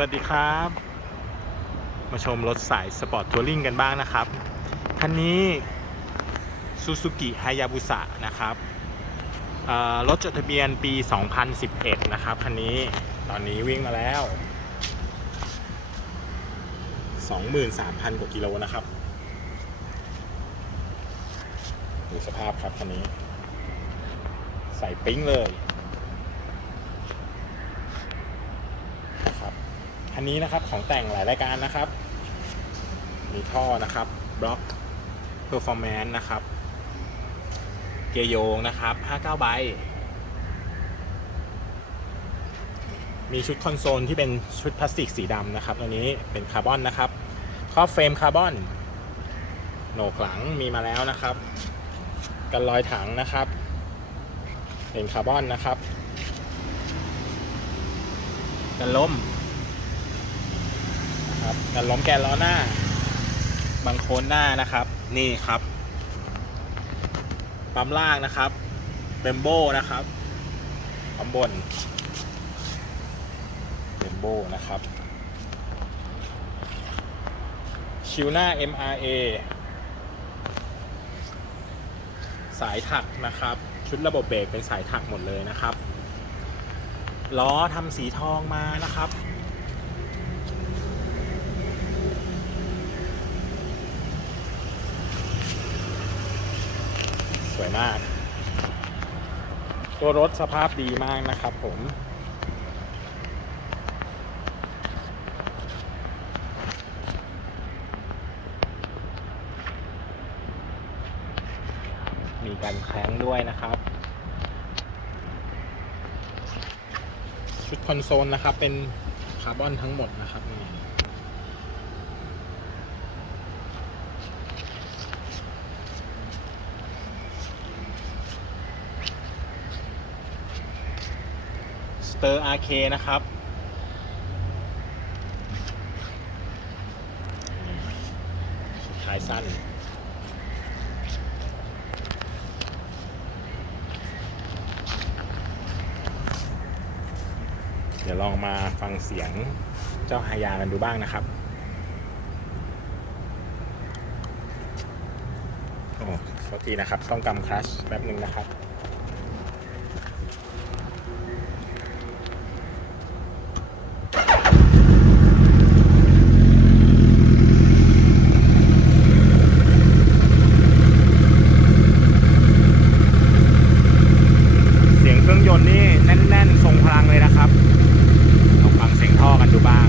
สวัสดีครับ มาชมรถสายสปอร์ตทัวริงกันบ้างนะครับ คันนี้ Suzuki Hayabusa นะครับรถจดทะเบียนปี 2011 นะครับ คันนี้ตอนนี้วิ่งมาแล้ว 23,000 กว่ากิโลนะครับ ดูสภาพครับคันนี้ ใส่ปิ๊งเลยนะครับ คันนี้นะครับของแต่งหลายรายการนะครับ มีท่อนะครับบล็อกเพอร์ฟอร์แมนซ์นะครับ เกียร์โยงนะครับ 59 ใบ มีชุดคอนโซลที่เป็นชุดพลาสติกสีดำนะครับตัวนี้เป็นคาร์บอนนะครับครอบเฟรมคาร์บอนโหนกหลังมีมาแล้วนะครับ กันรอยถังนะครับ เป็นคาร์บอนนะครับ กันล้ม นะครับกันล้มแกนล้อหน้า บางโคนหน้านะครับ นี่ครับปั๊มล่างนะครับเบมโบนะครับปั๊มบนเบมโบนะครับ ชิวหน้า MRA สายถักนะครับ ชุดระบบเบรกเป็นสายถักหมดเลยนะครับล้อทำสีทองมานะครับ ส วยมาก ตัวรถสภาพดีมากนะครับผมมีการแข้งด้วยนะครับ ชุดคอนโซลนะครับเป็นคาร์บอนทั้งหมดนะครับนี่ เตอร์อาร์เคนะครับสุดท้ายสั้น เดี๋ยวลองมาฟังเสียงเจ้าฮายากันดูบ้างนะครับ โอ้โทษทีนะครับ ต้องกำคลัชแป๊บหนึ่งนะครับ เสียงเครื่องยนต์นี่แน่น ๆ ทรงพลังเลยนะครับลองฟังเสียงท่อกันดูบ้าง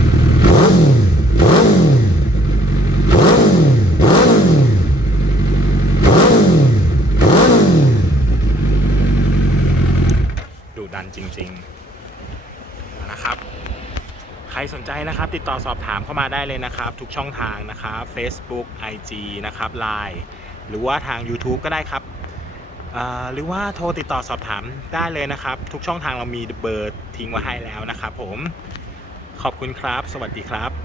ดูดันจ ริง ๆ นะครับ ใครสนใจนะครับ ติดต่อสอบถามเข้ามาได้เลยนะครับ ทุกช่องทางนะครับ Facebook IG นะครับ Line หรือว่าทาง YouTube ก็ได้ครับ หรือว่าโทรติดต่อสอบถามได้เลยนะครับ ทุกช่องทางเรามีเบอร์ทิ้งไว้ให้แล้วนะครับผม ขอบคุณครับ สวัสดีครับ